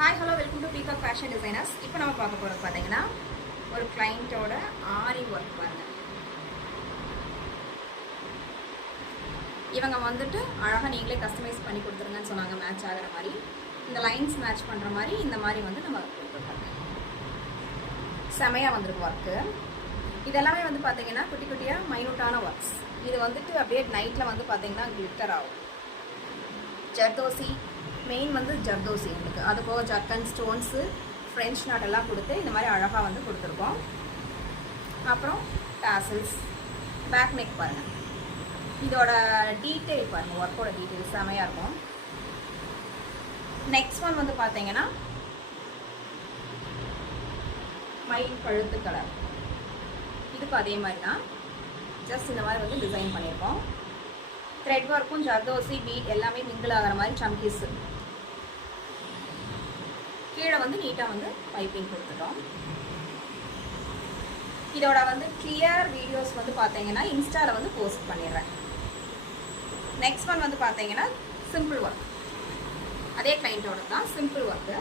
Hi hello welcome to peacock fashion designers. இப்போ நம்ம பார்க்க போகிறது பார்த்தீங்கன்னா ஒரு கிளைண்ட்டோட ஆரி ஒர்க் பாருங்க. இவங்க வந்துட்டு அழகாக நீங்களே கஸ்டமைஸ் பண்ணி கொடுத்துருங்கன்னு சொன்னாங்க. மேட்ச் ஆகிற மாதிரி இந்த லைன்ஸ் மேட்ச் பண்ணுற மாதிரி இந்த மாதிரி வந்து நம்ம கொடுத்துருக்கோம். செமையாக வந்திருக்கு ஒர்க்கு. இதெல்லாமே வந்து பார்த்தீங்கன்னா குட்டி குட்டியாக மைனூட்டான ஒர்க்ஸ். இது வந்துட்டு அப்படியே நைட்டில் வந்து பார்த்தீங்கன்னா கிளிட்டர் ஆகும். ஜர்தோசி மெயின் வந்து ஜர்தோசி உங்களுக்கு, அது போக ஜர்க்கன் ஸ்டோன்ஸு ஃப்ரெஞ்ச் நாட் எல்லாம் கொடுத்து இந்த மாதிரி அழகாக வந்து கொடுத்துருக்கோம். அப்புறம் டாசல்ஸ், பேக் நெக் பாருங்கள். இதோட டீட்டெயில் பாருங்கள், ஒர்க்கோட டீட்டெயில் செமையாக இருக்கும். நெக்ஸ்ட் ஒன் வந்து பார்த்தீங்கன்னா மயில் கழுத்து கலர். இதுக்கு அதே மாதிரி தான், ஜஸ்ட் இந்த மாதிரி வந்து டிசைன் பண்ணியிருக்கோம். த்ரெட் ஒர்க்கும் ஜர்தோசி பீட் எல்லாமே மிங்கிள் ஆகிற மாதிரி சம்கீஸ். கீழே வந்து நீட்டாக வந்து பைப்பிங் கொடுத்துட்டோம். இதோட வந்து கிளியர் வீடியோஸ் வந்து பார்த்தீங்கன்னா இன்ஸ்டாவில் வந்து போஸ்ட் பண்ணிடுறேன். நெக்ஸ்ட் ஒன் வந்து பார்த்தீங்கன்னா சிம்பிள் ஒர்க். அதே கிளைண்ட்டோட தான் சிம்பிள் ஒர்க்கு.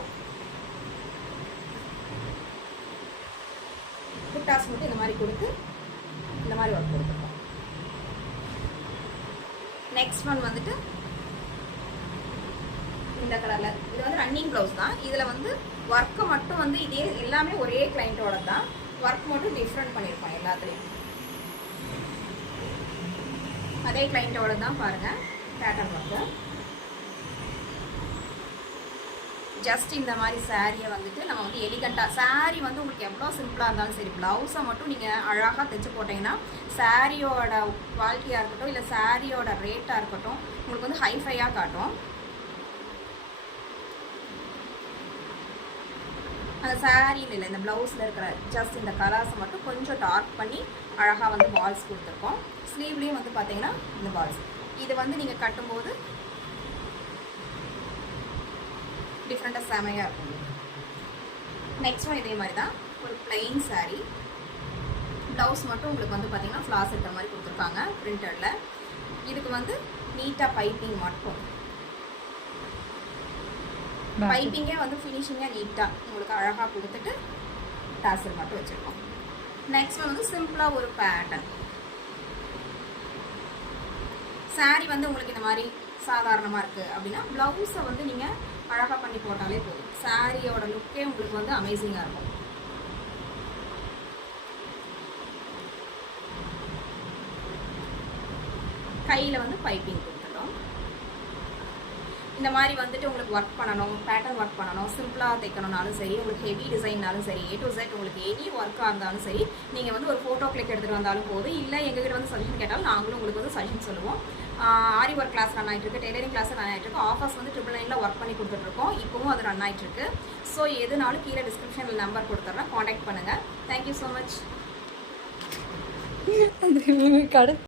புட்டாஸ் மட்டும் இந்த மாதிரி கொடுத்து இந்த மாதிரி ஒர்க் கொடுத்துருக்கோம். நெக்ஸ்ட் ஒன் வந்துட்டு இந்த கலரில், இது வந்து ரன்னிங் ப்ளவுஸ் தான். இதில் வந்து ஒர்க்கை மட்டும் வந்து இதே எல்லாமே ஒரே கிளைண்ட்டோட தான், ஒர்க் மட்டும் டிஃப்ரெண்ட் பண்ணியிருப்பான் எல்லாத்துலேயும். அதே கிளைண்ட்டோட தான் பாருங்கள் பேட்டர்ன் ஒர்க்கு. ஜஸ்ட் இந்த மாதிரி சாரியை வந்துட்டு நம்ம வந்து எலிகண்ட்டாக, சாரீ வந்து உங்களுக்கு எவ்வளோ சிம்பிளாக இருந்தாலும் சரி, ப்ளவுஸை மட்டும் நீங்கள் அழகாக தைச்சு போட்டிங்கன்னா சாரியோட குவாலிட்டியாக இருக்கட்டும் இல்லை சாரியோட ரேட்டாக இருக்கட்டும் உங்களுக்கு வந்து ஹைஃபையாக காட்டும். அந்த சாரியில் இல்லை, இந்த ப்ளவுஸில் இருக்கிற ஜஸ்ட் இந்த கலர்ஸை மட்டும் கொஞ்சம் டார்க் பண்ணி அழகாக வந்து பால்ஸ் கொடுத்துருக்கோம். ஸ்லீவ்லேயும் வந்து பார்த்தீங்கன்னா இந்த பால்ஸ், இது வந்து நீங்கள் கட்டும்போது டிஃப்ரெண்ட்டாக செமையாக இருக்கும். நெக்ஸ்ட் ஒன் இதே மாதிரி தான், ஒரு பிளெயின் சாரீ. ப்ளவுஸ் மட்டும் உங்களுக்கு வந்து பார்த்தீங்கன்னா ஃப்ளாஸ் இருக்கிற மாதிரி கொடுத்துருக்காங்க பிரிண்டடில். இதுக்கு வந்து நீட்டாக பைப்பிங் மட்டும், பைப்பிங்கே வந்து ஃபினிஷிங்காக நீட்டாக உங்களுக்கு அழகாக கொடுத்துட்டு டாசல் மட்டும் வச்சுருக்கோம். நெக்ஸ்ட் வந்து சிம்பிளாக ஒரு பேட்டர்ன் சாரீ வந்து உங்களுக்கு இந்த மாதிரி சாதாரணமாக இருக்குது அப்படின்னா ப்ளவுஸை வந்து நீங்கள் அழகாக பண்ணி போட்டாலே போதும். சாரியோட லுக்கே உங்களுக்கு வந்து அமேசிங்காக இருக்கும். கையில் வந்து பைப்பிங் கொடுத்துட்டோம். இந்த மாதிரி வந்துட்டு உங்களுக்கு ஒர்க் பண்ணணும், பேட்டர்ன் ஒர்க் பண்ணணும், சிம்பிளாக தைக்கணும்னாலும் சரி, உங்களுக்கு ஹெவி டிசைன்னாலும் சரி, A to Z உங்களுக்கு எனி ஒர்க்காக இருந்தாலும் சரி, நீங்கள் வந்து ஒரு ஃபோட்டோ கிளிக் எடுத்துகிட்டு வந்தாலும் போதும், இல்லை எங்ககிட்ட வந்து சஜஷன் கேட்டாலும் நாங்களும் உங்களுக்கு வந்து சஜஷன் சொல்லுவோம். ஆரி ஒர்க் கிளாஸ் ரன் ஆகிட்டுருக்கு, டெய்லரிங் கிளாஸ் ரன் ஆகிட்டுருக்கு, ஆஃபர்ஸ் வந்து 999 ஒர்க் பண்ணி கொடுத்துட்ருக்கோம். இப்போவும் அது ரன் ஆகிட்டுருக்கு. ஸோ எதுனாலும் கீழே டிஸ்கிரிப்ஷனில் நம்பர் கொடுத்துட்றேன், காண்டாக்ட் பண்ணுங்கள். Thank you so much.